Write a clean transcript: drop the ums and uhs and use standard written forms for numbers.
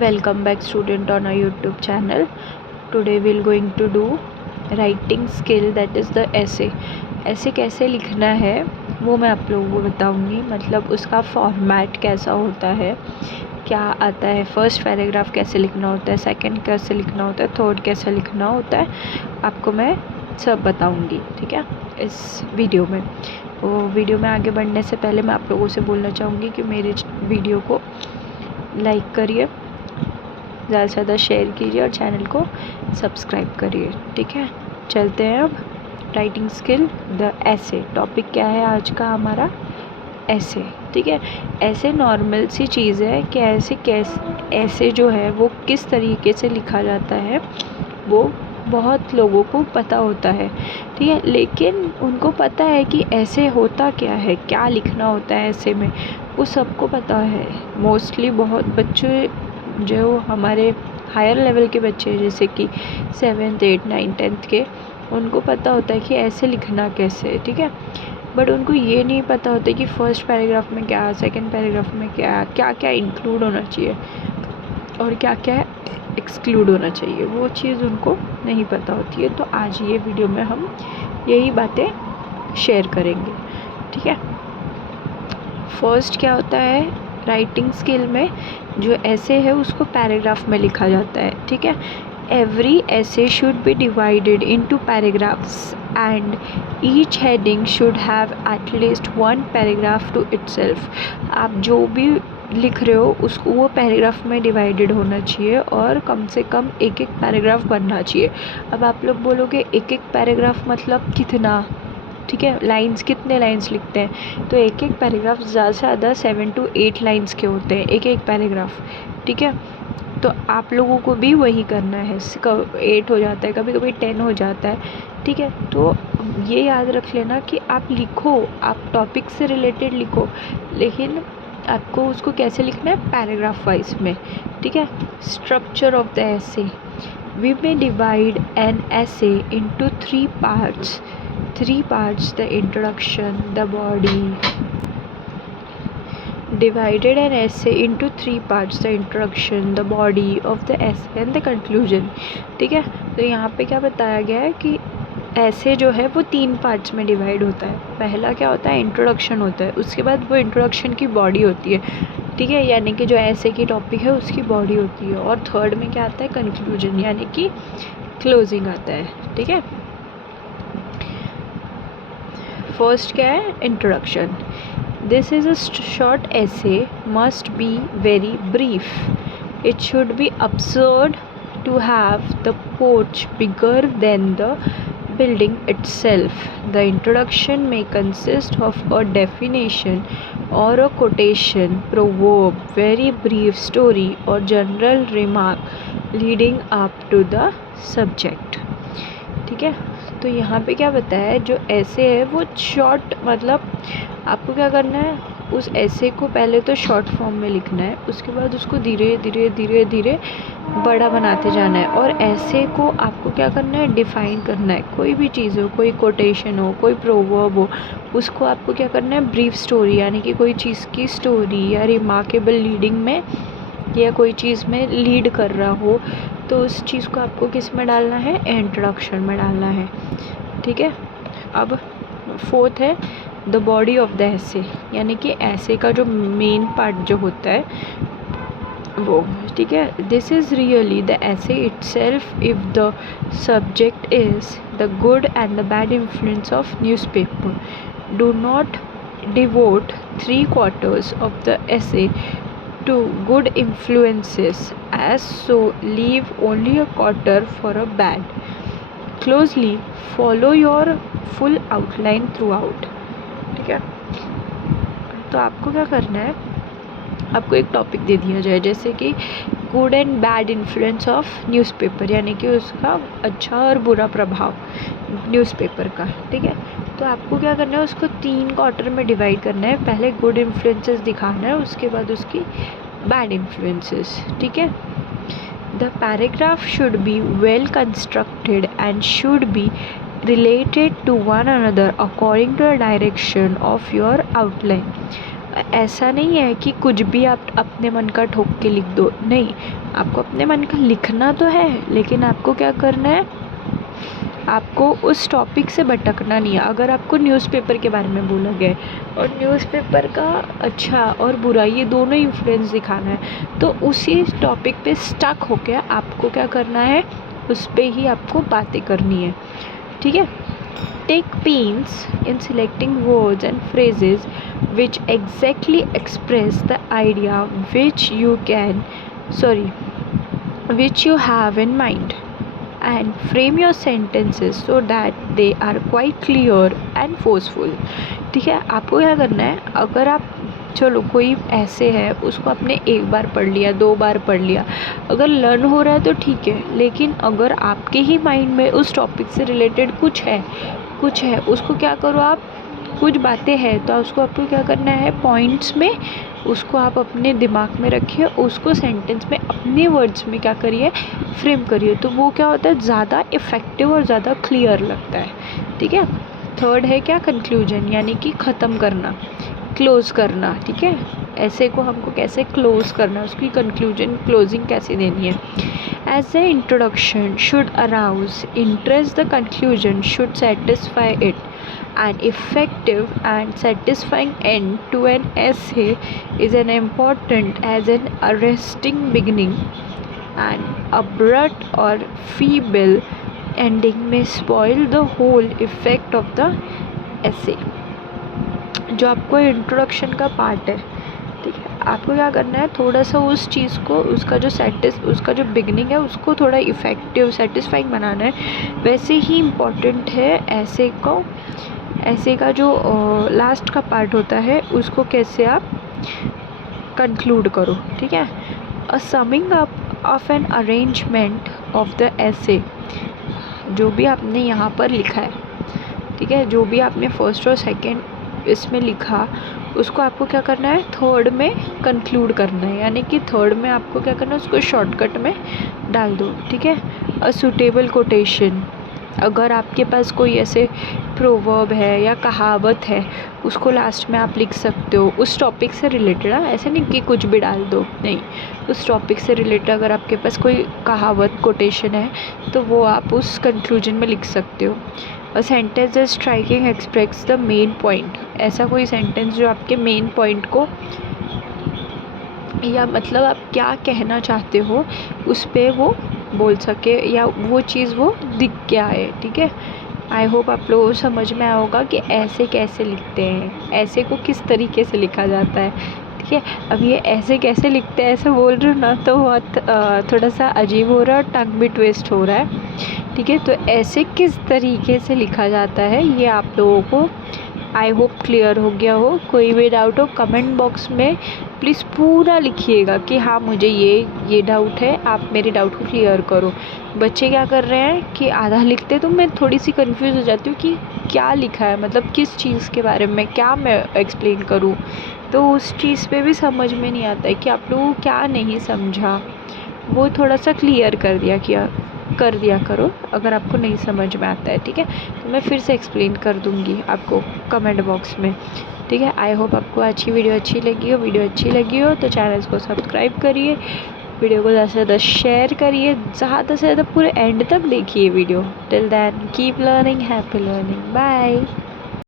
Welcome back student on our YouTube channel. Today we'll going to do writing skill, that is the essay. ऐसे कैसे लिखना है वो मैं आप लोगों को बताऊंगी, मतलब उसका फॉर्मेट कैसा होता है, क्या आता है, फर्स्ट पैराग्राफ कैसे लिखना होता है, सेकंड कैसे लिखना होता है, थर्ड कैसे लिखना होता है, आपको मैं सब बताऊंगी, ठीक है, इस वीडियो में। तो वीडियो में आगे बढ़ने से पहले मैं आप लोगों से बोलना चाहूँगी कि मेरे वीडियो को लाइक करिए, ज़्यादा से ज़्यादा शेयर कीजिए और चैनल को सब्सक्राइब करिए, ठीक है। चलते हैं अब राइटिंग स्किल द ऐसे। टॉपिक क्या है आज का हमारा? ऐसे, ठीक है। ऐसे नॉर्मल सी चीज़ है कि ऐसे जो है वो किस तरीके से लिखा जाता है वो बहुत लोगों को पता होता है, ठीक है, लेकिन उनको पता है कि ऐसे होता क्या है, क्या लिखना होता है ऐसे में, वो सबको पता है। मोस्टली बहुत बच्चे जो हमारे हायर लेवल के बच्चे जैसे कि 7th 8th 9th 10th के, उनको पता होता है कि ऐसे लिखना कैसे है, ठीक है। बट उनको ये नहीं पता होता कि फर्स्ट पैराग्राफ में क्या, सेकंड पैराग्राफ में क्या क्या क्या इंक्लूड होना चाहिए और क्या क्या एक्सक्लूड होना चाहिए, वो चीज़ उनको नहीं पता होती है। तो आज ये वीडियो में हम यही बातें शेयर करेंगे, ठीक है। फर्स्ट क्या होता है राइटिंग स्किल में, जो ऐसे है उसको पैराग्राफ में लिखा जाता है, ठीक है। Every essay should be divided into paragraphs and each heading should have at least one paragraph to itself. आप जो भी लिख रहे हो उसको वो पैराग्राफ में डिवाइडेड होना चाहिए और कम से कम एक एक पैराग्राफ बनना चाहिए। अब आप लोग बोलोगे एक एक पैराग्राफ मतलब कितना, ठीक है, लाइंस कितने लाइंस लिखते हैं? तो एक एक पैराग्राफ ज़्यादा से ज़्यादा 7 to 8 लाइंस के होते हैं एक एक पैराग्राफ, ठीक है। तो आप लोगों को भी वही करना है, 8 हो जाता है, कभी कभी 10 हो जाता है, ठीक है। तो ये याद रख लेना कि आप लिखो, आप टॉपिक से रिलेटेड लिखो, लेकिन आपको उसको कैसे लिखना है, पैराग्राफ वाइज में, ठीक है। स्ट्रक्चर ऑफ द ऐसे, we may divide an essay into three parts. The introduction, the body. Divided an essay into 3 parts, the introduction, the body of the essay and the conclusion, ठीक है। तो यहाँ पे क्या बताया गया है कि ऐसे जो है वो 3 पार्ट्स में डिवाइड होता है। पहला क्या होता है, इंट्रोडक्शन होता है, उसके बाद वो इंट्रोडक्शन की बॉडी होती है, ठीक है, यानी कि जो ऐसे की टॉपिक है उसकी बॉडी होती है, और थर्ड में क्या आता है, कंक्लूजन, यानी कि क्लोजिंग आता है, ठीक है। फर्स्ट क्या है, introduction. This is a short essay must be very brief. It should be absurd to have the porch bigger than the building itself. The introduction may consist of a definition or a quotation, proverb, very brief story or general remark leading up to the subject, ठीक है। तो यहाँ पे क्या बताया है, जो ऐसे है वो शॉर्ट, मतलब आपको क्या करना है, उस ऐसे को पहले तो शॉर्ट फॉर्म में लिखना है, उसके बाद उसको धीरे धीरे धीरे धीरे बड़ा बनाते जाना है, और ऐसे को आपको क्या करना है, डिफ़ाइन करना है। कोई भी चीज़ हो, कोई कोटेशन हो, कोई प्रोवर्ब हो, उसको आपको क्या करना है, ब्रीफ स्टोरी, यानी कि कोई चीज़ की स्टोरी या रिमार्केबल लीडिंग में, या कोई चीज़ में लीड कर रहा हो, तो उस चीज़ को आपको किस में डालना है, इंट्रोडक्शन में डालना है, ठीक है। अब फोर्थ है द बॉडी ऑफ द ऐसे, यानी कि ऐसे का जो मेन पार्ट जो होता है वो, ठीक है। दिस इज़ रियली द ऐसे itself if the subject is the good and the bad influence of newspaper. Do not devote 3/4 of the essay to good influences, as so leave only a quarter for a bad. Closely follow your full outline throughout, ठीक है। तो आपको क्या करना है, आपको एक topic दे दिया जाए जैसे कि good and bad influence of newspaper, यानी कि उसका अच्छा और बुरा प्रभाव न्यूज़पेपर का, ठीक है। तो आपको क्या करना है, उसको 3 क्वार्टर में डिवाइड करना है। पहले गुड इन्फ्लुएंसेस दिखाना है, उसके बाद उसकी बैड इन्फ्लुएंसेस, ठीक है। The paragraph should be well constructed and should be related to one another according to the direction of your outline. ऐसा नहीं है कि कुछ भी आप अपने मन का ठोक के लिख दो, नहीं, आपको अपने मन का लिखना तो है, लेकिन आपको क्या करना है, आपको उस टॉपिक से भटकना नहीं है। अगर आपको न्यूज़पेपर के बारे में बोला गया है और न्यूज़पेपर का अच्छा और बुरा ये दोनों इन्फ्लुएंस दिखाना है, तो उसी टॉपिक पे स्टक होकर आपको क्या करना है, उस पे ही आपको बातें करनी है, ठीक है। Take pains in selecting words and phrases which exactly express the idea which you have in mind, and frame your sentences so that they are quite clear and forceful। ठीक है, आपको क्या करना है, अगर आप चलो कोई ऐसे है उसको आपने एक बार पढ़ लिया, 2 बार पढ़ लिया, अगर लर्न हो रहा है तो ठीक है, लेकिन अगर आपके ही माइंड में उस टॉपिक से रिलेटेड कुछ है उसको क्या करो आप, कुछ बातें हैं तो उसको आपको क्या करना है, पॉइंट्स में उसको आप अपने दिमाग में रखिए, उसको सेंटेंस में अपने वर्ड्स में क्या करिए, फ्रेम करिए, तो वो क्या होता है, ज़्यादा इफ़ेक्टिव और ज़्यादा क्लियर लगता है, ठीक है। थर्ड है क्या, कंक्लूजन, यानी कि ख़त्म करना, क्लोज़ करना, ठीक है। ऐसे को हमको कैसे क्लोज़ करना, उसकी कंक्लूजन क्लोजिंग कैसे देनी है। As the introduction should arouse interest, the conclusion should satisfy it. An effective and satisfying end to an essay is as important as an arresting beginning. An abrupt or feeble ending may spoil the whole effect of the essay। जो आपको introduction का part है, ठीक है, आपको क्या करना है, थोड़ा सा उस चीज़ को, उसका जो बिगनिंग है उसको थोड़ा इफ़ेक्टिव सेटिस्फाइंग बनाना है। वैसे ही इम्पॉर्टेंट है ऐसे का जो लास्ट का पार्ट होता है उसको कैसे आप कंक्लूड करो, ठीक है। A summing up of an arrangement of the ऐसे, जो भी आपने यहाँ पर लिखा है, ठीक है, जो भी आपने फर्स्ट और सेकंड इसमें लिखा, उसको आपको क्या करना है, थर्ड में कंक्लूड करना है, यानी कि थर्ड में आपको क्या करना है, उसको शॉर्टकट में डाल दो, ठीक है। अ सूटेबल कोटेशन, अगर आपके पास कोई ऐसे प्रोवर्ब है या कहावत है, उसको लास्ट में आप लिख सकते हो, उस टॉपिक से रिलेटेड, ऐसे नहीं कि कुछ भी डाल दो, नहीं, उस टॉपिक से रिलेटेड अगर आपके पास कोई कहावत कोटेशन है तो वो आप उस कंक्लूजन में लिख सकते हो। A sentence that striking express the main point, ऐसा कोई सेंटेंस जो आपके मेन पॉइंट को, या मतलब आप क्या कहना चाहते हो उस पर वो बोल सके, या वो चीज़ वो दिख के आए, ठीक है। आई होप आप लोगों को समझ में आया होगा कि ऐसे कैसे लिखते हैं, ऐसे को किस तरीके से लिखा जाता है, ठीक है। अब ये ऐसे कैसे लिखते हैं ऐसे बोल रही हूँ ना, तो बहुत थोड़ा सा अजीब हो रहा है और टंग भी ट्विस्ट हो रहा है, ठीक है। तो ऐसे किस तरीके से लिखा जाता है ये आप लोगों को आई होप क्लियर हो गया हो। कोई भी डाउट हो कमेंट बॉक्स में प्लीज़ पूरा लिखिएगा कि हाँ मुझे ये डाउट है, आप मेरे डाउट को क्लियर करो। बच्चे क्या कर रहे हैं कि आधा लिखते तो मैं थोड़ी सी कंफ्यूज हो जाती हूँ कि क्या लिखा है, मतलब किस चीज़ के बारे में क्या मैं एक्सप्लेन करूँ, तो उस चीज़ पे भी समझ में नहीं आता है कि आप लोगों को क्या नहीं समझा, वो थोड़ा सा क्लियर कर दिया करो अगर आपको नहीं समझ में आता है, ठीक है। तो मैं फिर से एक्सप्लेन कर दूँगी आपको कमेंट बॉक्स में, ठीक है। आई होप आपको वीडियो अच्छी लगी हो तो चैनल को सब्सक्राइब करिए, वीडियो को ज़्यादा से ज़्यादा शेयर करिए, ज़्यादा से ज़्यादा पूरे एंड तक देखिए video. Till then keep learning, happy learning, bye.